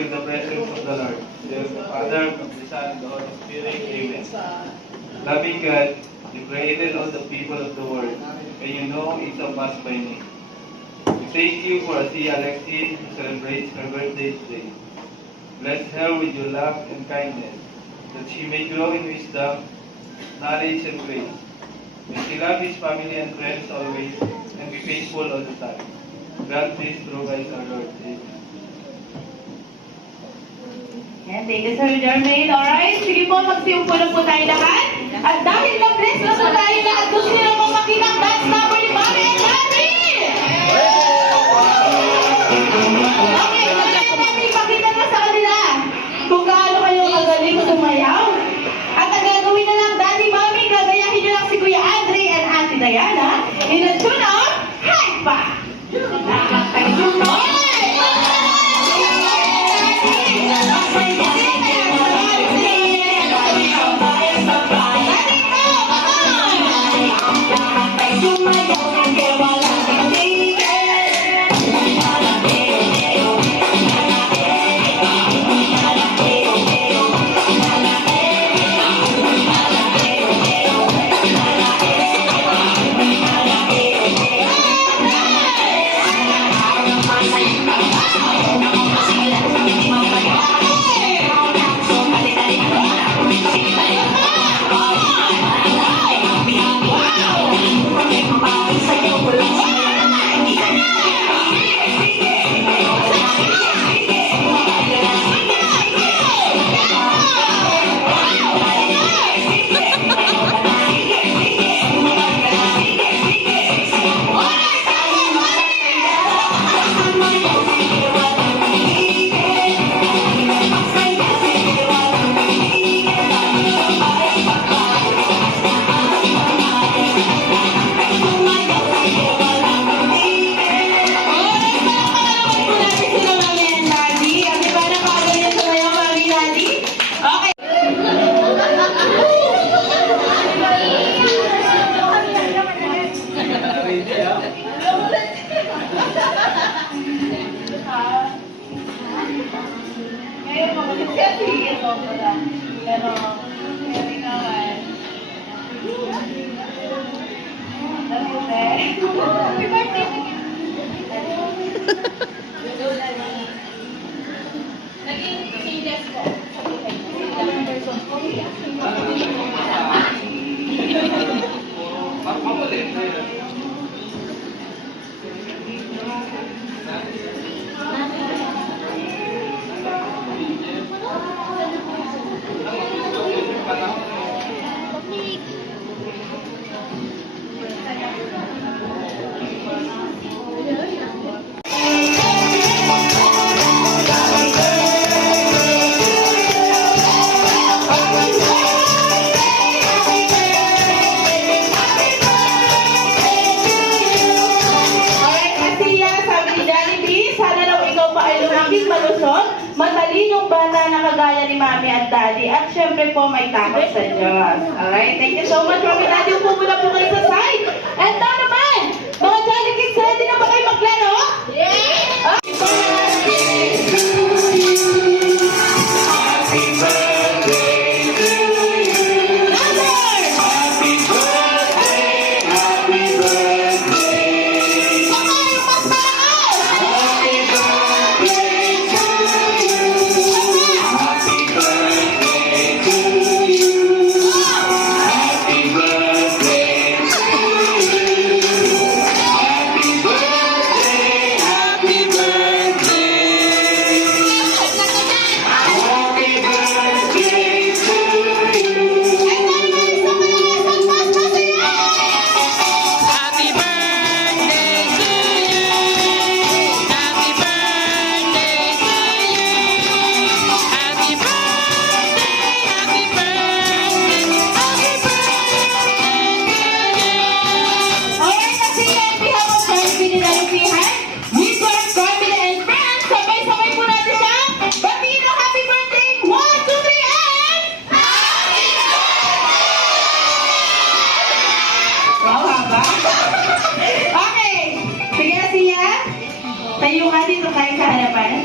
receive the presence of the Lord. In the name of the Father, of the Son, and the Holy Spirit. Amen. Loving God, you created all the people of the world, and you know each of us by name. We thank you for Asia Alexi, who celebrates her birthday today. Bless her with your love and kindness, that she may grow in wisdom, knowledge, and grace. May she love his family and friends always, and be faithful all the time. God, please provide our Lord. Amen. Yan, thank you, Sir Jermaine. Alright, sige po, magsiupo na po tayo lahat. At dahil na-bless na po tayo lahat, gusto nyo po makita ang dance number ni Mami and Daddy! Okay, kaya natin ipakita na sa kanila kung gaano kayo kagaling sumayaw. At ang gagawin na lang, Daddy, Mami, gagayahin nyo lang si Kuya Andre and Ate Diana in a tune of High Five! Matalinong bata na kagaya ni Mami at Daddy. At syempre po, may takot sa Diyos. Alright? Thank you so much, Mami at Daddy. Upo muna po kayo sa side. And now naman, mga Jolly Kids, ready na ba kayo maglaro? Yes! Happy birthday to you. Happy birthday to you. Happy birthday, happy birthday. Okay. Sige na siya. Tayo ka dito tayo sa harapan.